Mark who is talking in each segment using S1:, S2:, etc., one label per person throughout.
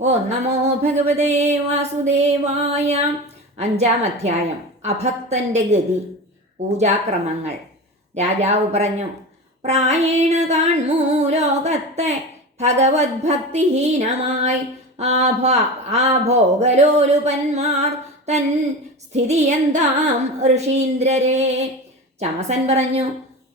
S1: ഓ നമോ ഭഗവതേ വാസുദേവായ. അഞ്ചാം അധ്യായം. അഭക്തന്റെ ഗതി. പൂജാക്രമങ്ങൾ. രാജാവ് പറഞ്ഞു പ്രായേണ കാൺമൂ ലോകത്തെ ഭഗവത് ഭക്തിഹീനമായി ആഭ ആഭോഗലോലുപന്മാർ തൻ സ്ഥിതി എന്താം ഋഷീന്ദ്രരെ? ചമസൻ പറഞ്ഞു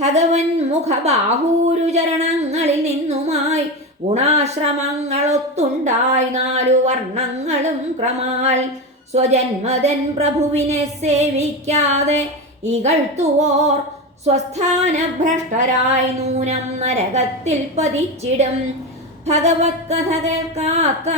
S1: ഭഗവൻ മുഖബാഹൂരുചരണങ്ങളിൽ നിന്നുമായി ഗുണാശ്രമങ്ങളൊത്തുണ്ടായി നാലു വർണങ്ങളും ക്രമാൽ. സ്വജന്മതൻ പ്രഭുവിനെ സേവിക്കാതെ ഇകഴ്ത്തുവോർ. സ്വസ്ഥാനഭ്രഷ്ടരായി നൂനം നരകത്തിൽ പതിച്ചിടും. ഭഗവത് കഥ കേൾക്കാത്ത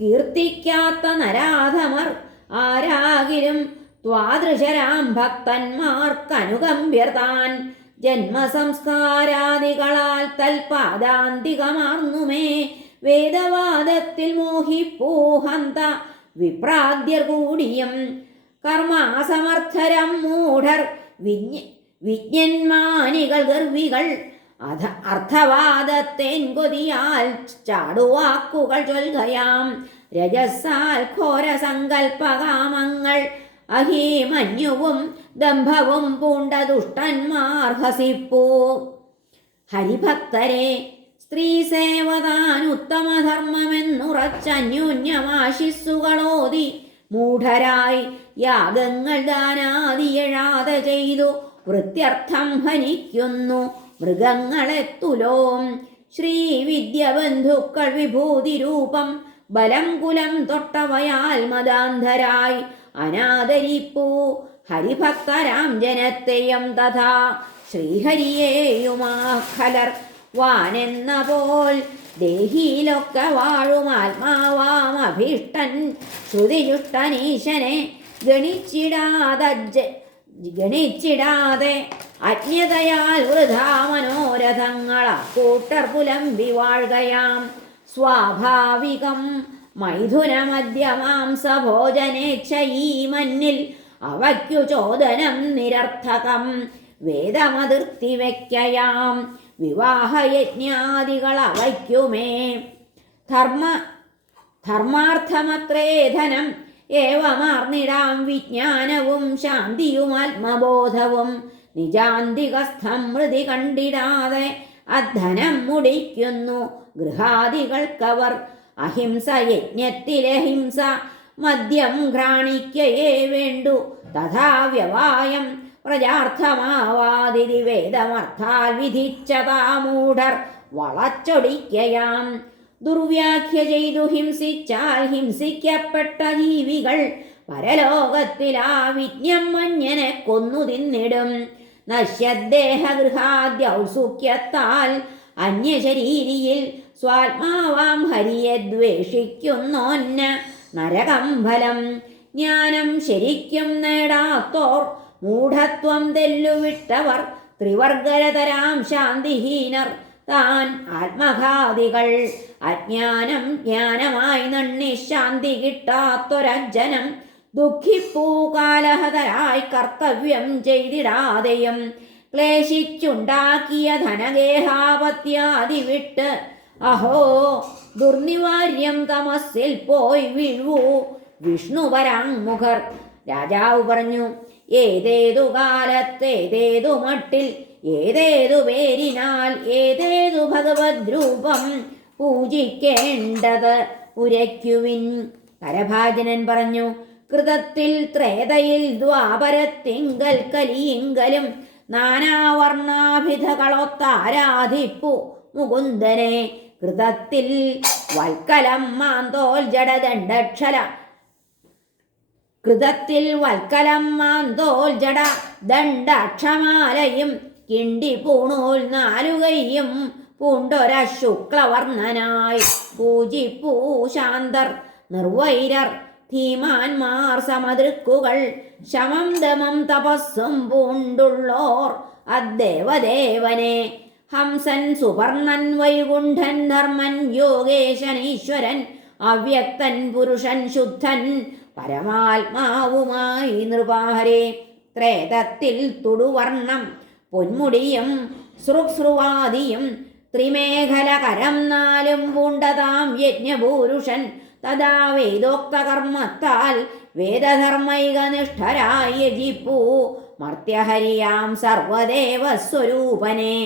S1: കീർത്തിക്കാത്ത നരാധമർ ആരാകിലും ത്വാദൃശരാം ഭക്തന്മാർക്കനുകമ്പ്യതാൻ ജന്മസംസ്കാരാദികളാൽ തൽപാദാന്തികമാർന്നുമേ. വേദവാദത്തിൽ മോഹിപ്പൂഹന്ത വിപ്രാദ്യർ കൂടിയും കർമാസമർത്ഥരം മൂഢർ വിജ്ഞ വിജ്ഞന്മാനികൾ ഗർവികൾ. അധ അർത്ഥവാദത്തേൻ കൊതിയാൽ ചാടുവാക്കുകൾ ചൊൽകയാം. രജസാൽ ഘോര സങ്കൽപ്പകാമങ്ങൾ അഹീമന്യുവും ദംഭവും പൂണ്ട ദുഷ്ടന്മാർ ഹരിഭക്തരെ സ്ത്രീ സേവതാൻ ഉത്തമധർമ്മമെന്നുറച്ചന്യോന്യമാശിസ്സുകളോതി മൂഢരായി യാഗങ്ങൾ ദാനാദിയഴാതെ ചെയ്തു വൃത്യർത്ഥം ഹനിക്കുന്നു മൃഗങ്ങളെ തുലോം. ശ്രീവിദ്യബന്ധുക്കൾ വിഭൂതി രൂപം ബലം കുലം തൊട്ടവയാൽ മതാന്ധരായി അനാദരിപ്പൂ. ഹരിഭക്തരാം ജനത്തെയും തഥാ. ശ്രീഹരിയേയുമാഖലർ വാനെന്ന പോൽ ദേഹിയിലൊക്കെ വാഴും ആത്മാവാം അഭീഷ്ടൻ ശ്രുതിയുഷ്ടനീശനെ ഗണിച്ചിടാതെ ഗണിച്ചിടാതെ അജ്ഞതയാൽ വൃഥാ മനോരഥങ്ങൾ കൂട്ടർ പുലമ്പി വാഴുകയാം സ്വാഭാവികം മൈഥുനമദ്യമാംസഭോജനേച്ഛ ഈ മന്നിൽ അവയ്ക്കു ചോദനം നിരർത്ഥകം വേദമതിർത്തി വയ്ക്കയാം വിവാഹയജ്ഞാദികൾ അവയ്ക്കുമേ ധർമ്മ ധർമാർത്ഥമത്രേ ധനം ഏവമാർന്നിടാം വിജ്ഞാനവും ശാന്തിയും ആത്മബോധവും. നിജാന്തികസ്ഥം മൃതി കണ്ടിടാതെ അധനം മുടിക്കുന്നു ഗൃഹാദികൾക്കവർ. അഹിംസ യജ്ഞത്തിലെ ഹിംസ മദ്യം ഘ്രാണിക്കയേ വേണ്ടു. തഥാ വ്യവായം പ്രജാർത്ഥമാവാതിരി വേദമർത്ഥാൽ വിധിച്ചതാ മൂഢർ വളച്ചൊടിക്കയാം. ദുർവ്യാഖ്യ ചെയ്തു ഹിംസിച്ചാൽ ഹിംസിക്കപ്പെട്ട ജീവികൾ പരലോകത്തിൽ ആ വിജ്ഞം മഞ്ഞനെ കൊന്നു തിന്നിടും. നശ്യദ്ദേഹഗൃഹാദ്യൗസുഖ്യത്താൽ അന്യശരീരിയിൽ സ്വാത്മാവാം ഹരിയെ ദ്വേഷിക്കുന്നോന്ന നരകം ഫലം ജ്ഞാനം ശരിക്കും നേടാത്തോർ മൂഢത്വം തെല്ലുവിട്ടവർ ത്രിവർഗരതരാം ശാന്തിഹീനർ. താൻ ആത്മഘാതികൾ. അജ്ഞാനം ജ്ഞാനമായി നണ്ണി ശാന്തി കിട്ടാത്തൊരജ്ജനം. ദുഃഖിപ്പൂകാലഹതരായി കർത്തവ്യം ചെയ്തിടാതെയും. ക്ലേശിച്ചുണ്ടാക്കിയ ധനഗേഹാപത്യാദി വിട്ട് അഹോ ദുർനിവാര്യം തമസിൽ പോയി വീഴൂ വിഷ്ണുപരാങ്മുഖർ രാജാവ് പറഞ്ഞു ഏതേതു കാലത്തേതേതു മട്ടിൽ ഏതേതു പേരിനാൽ ഏതേതു ഭഗവത് രൂപം പൂജിക്കേണ്ടത് ഉരയ്ക്കുവിൻ. കരഭാജനൻ പറഞ്ഞു കൃതത്തിൽ ത്രേതയിൽ ദ്വാപരത്തിങ്കൽ കലിയിങ്കലും നാനാവർണാഭിധകളൊത്താരാധിപ്പു മുകുന്ദനെ. കൃതത്തിൽ വൽക്കലം മാന്തോൽ ജഡദണ്ഡക്ഷല. കൃതത്തിൽ വൽക്കലം മാന്തോൽ ജഡ ദണ്ഡക്ഷമാലയും കിണ്ടി പൂണൂൽ നാലുകയും പൂണ്ടൊര ശുക്ലവർണനായി പൂജിപ്പൂ ശാന്തർ നിർവൈരർ ധീമാന്മാർ സമദൃക്കുകൾ ശമം ദമം തപസ്സും പൂണ്ടുള്ളോർ അദ്ദേവദേവനെ ഹംസൻ സുവർണൻ വൈകുണ്ഠൻ ധർമ്മൻ യോഗേശൻ ഈശ്വരൻ അവ്യക്തൻ പുരുഷൻ ശുദ്ധൻ പരമാത്മാവുമായി നൃപാഹരെ. ത്രേതത്തിൽ തുടുവർണം പൊന്മുടിയും സൃക്സ്രുവാദിയും ത്രിമേഖല കരം നാലും പൂണ്ടതാം യജ്ഞപൂരുഷൻ തഥാ വേദോക്തകർമ്മത്താൽ വേദധർമ്മൈക ജിപ്പു മർത്യഹരിയാം സർവദേവസ്വരൂപനെ.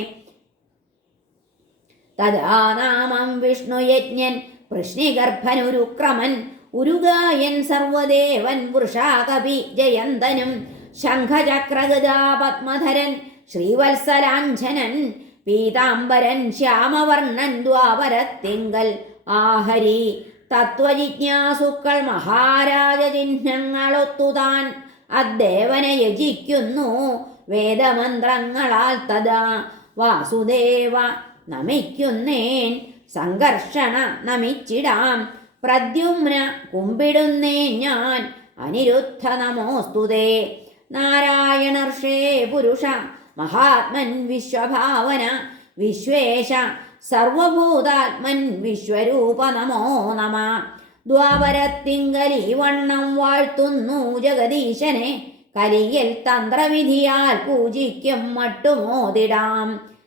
S1: തഥാ നാമം വിഷ്ണുയജ്ഞൻ വൃഷ്ണിഗർഭനുരുക്രമൻ ഉരുഗായൻ സർവദേവൻ വൃഷാകവി ജയന്തനും ശംഖചക്രഗതാ പത്മധരൻ ശ്രീവത്സലാഞ്ജനൻ പീതാംബരൻ ശ്യാമവർണൻ ദ്വാപരത്തിങ്കൽ ആഹരി തത്വജിജ്ഞാസുക്കൾ മഹാരാജചിഹ്നങ്ങളൊത്തുതാൻ അദ്ദേവനെ യജിക്കുന്നു വേദമന്ത്രങ്ങളാൽ തഥാ വാസുദേവ നമിക്കുന്നേൻ. സംഘർഷണ നമിച്ചിടാം. പ്രദ്യുമ്ന കുമ്പിടുന്നേ ഞാൻ. അനിരുദ്ധ നമോസ്തുതേ. നാരായണർഷേ പുരുഷ മഹാത്മൻ വിശ്വഭാവന വിശ്വേശ സർവഭൂതാത്മൻ വിശ്വരൂപ നമോ നമ. ദ്വാപരത്തിങ്കലി വണ്ണം വാഴ്ത്തുന്നു ജഗദീശനെ. കലിയിൽ തന്ത്രവിധിയാൽ പൂജിക്കും മട്ടുമോതിടാം.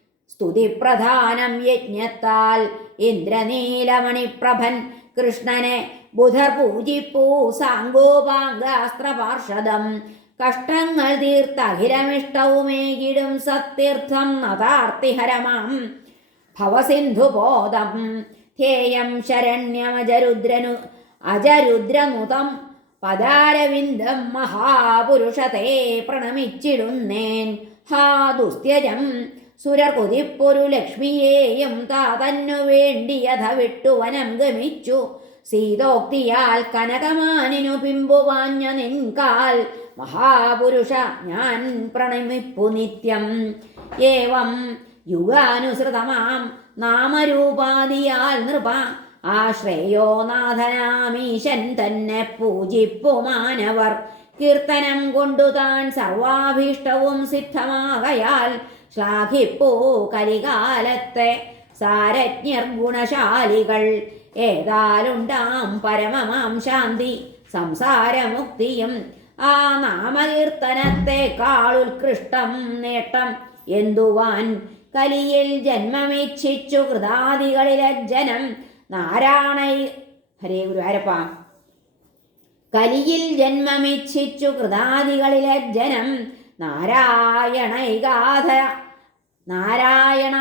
S1: സ്തുതിപ്രധാനം യജ്ഞത്താൽ ഇന്ദ്രനീലമണിപ്രഭൻ കൃഷ്ണനെ ബുധർ പൂജിപ്പൂ സാങ്കോപാംഗാസ്ത്രപാർഷദം. കഷ്ടങ്ങൾ തീർത്ത അഖിലമിഷ്ടവുമേകിടും സത്തീർത്ഥം നതാർത്തിഹരമാം. ഭവസിന്ധുബോധം ധ്യേയം ശരണ്യമജരുദ്രനു അജരുദ്രനുതം പദാരവിന്ദം മഹാപുരുഷത്തെ പ്രണമിച്ചിടുന്നേൻ. ഹാ ദുസ്ത്യജം സുരർ കൊതിപ്പൊരു ലക്ഷ്മിയെയും താതന്നു വേണ്ടിയഥ വിട്ടുവനം ഗമിച്ചു. സീതോക്തിയാൽ കനകമാനിനു പിമ്പുവാഞ്ഞ നിൻകാൽ. മഹാപുരുഷ ഞാൻ പ്രണമിപ്പു നിത്യം. ഏവം യുഗാനുസൃതമാം നാമരൂപാദിയാൽ നൃപ. ആശ്രയോ നാഥനാമീശൻ തന്നെ പൂജിപ്പു മാനവർ. കീർത്തനം കൊണ്ടു താൻ സർവാഭീഷ്ടവും സിദ്ധമാകയാൽ ശ്ലാഘിപ്പൂ കലികാലത്തെ സാരജ്ഞർ ഗുണശാലികൾ. ഏതാലുണ്ടാം പരമമാം ശാന്തി സംസാരമുക്തിയും ആ നാമകീർത്തനത്തെക്കാൾ ഉത്കൃഷ്ടം നേട്ടം എന്തുവാൻ? കലിയിൽ ജന്മമിച്ഛിച്ചു കൃതാദികളിലെ ജനം നാരായണ ഹരേ ഗുരുവാരപ്പ കലിയിൽ ജന്മമിച്ഛിച്ചു കൃതാദികളിലെ ജനം നാരായണ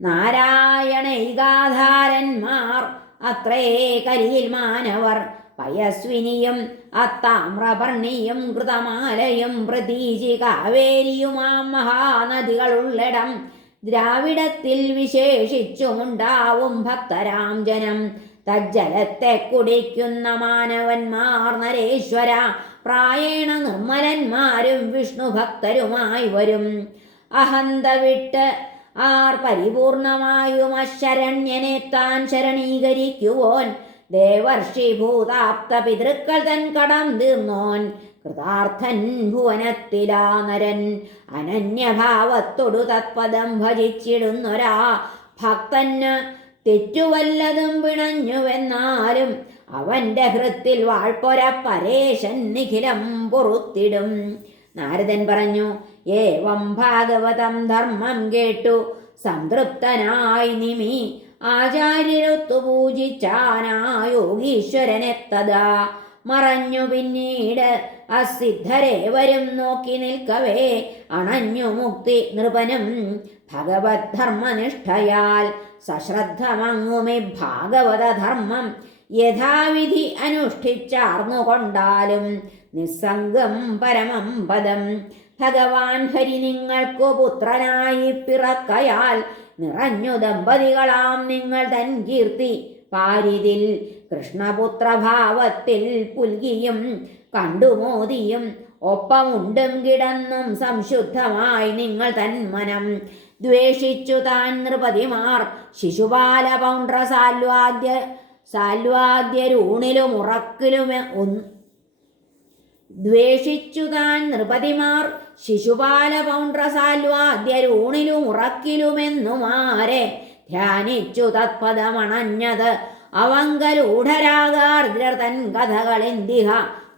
S1: നാരായണൈകാധാരന്മാർ അത്രേ കരിയിൽ മാനവർ. പയസ്വിനിയും അത്താമ്രപർണിയും കൃതമാലയും പ്രതീജി കാവേരിയുമാം മഹാനദികളുള്ളിടം ദ്രാവിഡത്തിൽ വിശേഷിച്ചുമുണ്ടാവും ഭക്തരാം ജനം തജ്ജലത്തെ കുടിക്കുന്ന മാനവന്മാർ നരേശ്വര പ്രായേണ നിർമ്മലന്മാരും വിഷ്ണു ഭക്തരുമായി വരും. അഹന്ത വിട്ട് ആർ പരിപൂർണമായും അശരണ്യനെ താൻ ശരണീകരിക്കുവോൻ. ദേവർഷി ഭൂതാപ്ത പിതൃക്കൾ തൻ കടം തീർന്നോൻ കൃതാർത്ഥൻ ഭുവനത്തിലാ നരൻ. അനന്യഭാവത്തൊടു തത്പദം ഭജിച്ചിടുന്നൊരാ ഭക്തന് തെറ്റുവല്ലതും പിണഞ്ഞുവെന്നാലും അവന്റെ ഹൃത്തിൽ വാഴ്പൊര പരേശൻ നിഖിലം പൊറുത്തിടും. നാരദൻ പറഞ്ഞു ഏവം ഭാഗവതം ധർമ്മം കേട്ടു. സംതൃപ്തനായി നിമി. ആചാര്യരൊത്തു പൂജിച്ചാനായോഗീശ്വരനെ തഥാ മറഞ്ഞു പിന്നീട് അസിദ്ധരെ വരും നോക്കി നിൽക്കവേ. അണഞ്ഞു മുക്തി നൃപനും ഭഗവത് ധർമ്മനിഷ്ഠയാൽ സശ്രദ്ധമങ്ങുമി ഭാഗവത ധർമ്മം യഥാവിധി അനുഷ്ഠിച്ചാർന്നുകൊണ്ടാലും നിസ്സംഗം പരമം പദം ഭഗവാൻ ഹരി നിങ്ങൾക്കു പുത്രനായി പിറക്കയാൽ നിറഞ്ഞു ദമ്പതികളാം നിങ്ങൾ തൻ കീർത്തി. പാരിതിൽ കൃഷ്ണപുത്രഭാവത്തിൽ പുൽകിയും കണ്ടുമോദിയും ഒപ്പമുണ്ടും കിടന്നും സംശുദ്ധമായി നിങ്ങൾ തന്മനം ദ്വേഷിച്ചു താൻ നൃപതിമാർ ശിശുപാല പൗണ്ട്ര സാൽവാദ്യ സാൽവാദ്യരൂണിലും ഉറക്കിലും ദ്വേഷിച്ചു താൻ നൃപതിമാർ ശിശുപാല പൗണ്ട്ര സാൽവാദ്യരൂണിലും ഉറക്കിലുമെന്നുമാരെ ധ്യാനിച്ചു തത്പദമണഞ്ഞത്. അവങ്കലൂഢരാഗാർദ്രർ തൻ കഥകളെന്തിഹ?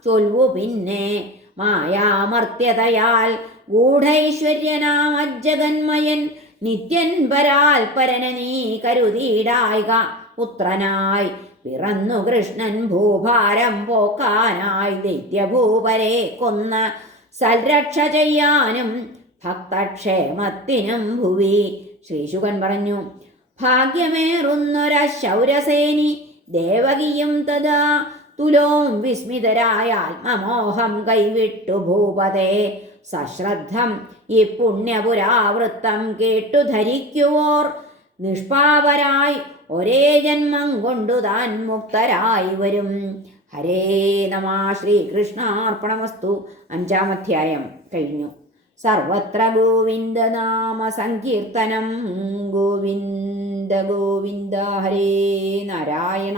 S1: ചൊൽവു പിന്നെ മായാമർത്യതയാൽ ഗൂഢൈശ്വര്യനാമജ്ജഗന്മയൻ നിത്യൻ പരാൽപരന നീ കരുതിയിടായിക. പുത്രനായി പിറന്നു കൃഷ്ണൻ ഭൂഭാരം പോക്കാനായി ദൈത്യഭൂപരെ കൊന്ന് സൽരക്ഷ ചെയ്യാനും ഭക്തക്ഷേമത്തിനും ഭുവി. ശ്രീശുകൻ പറഞ്ഞു ഭാഗ്യമേറുന്നൊരശൗരസേനി ദേവകിയും തഥാ തുലോം വിസ്മിതരായ ആത്മമോഹം കൈവിട്ടു ഭൂപതേ. സശ്രദ്ധം ഈ പുണ്യപുരാവൃത്തം കേട്ടു ധരിക്കുവോർ നിഷ്പാപരായി ഒരേ ജന്മം കൊണ്ടു താൻ മുക്തരായി വരും. ഹരേ നമ ശ്രീകൃഷ്ണാർപ്പണമസ്തു അഞ്ചാമധ്യായം കഴിഞ്ഞു. സർവത്ര ഗോവിന്ദ നാമ സങ്കീർത്തനം. ഗോവിന്ദ ഗോവിന്ദ ഹരേ നാരായണ.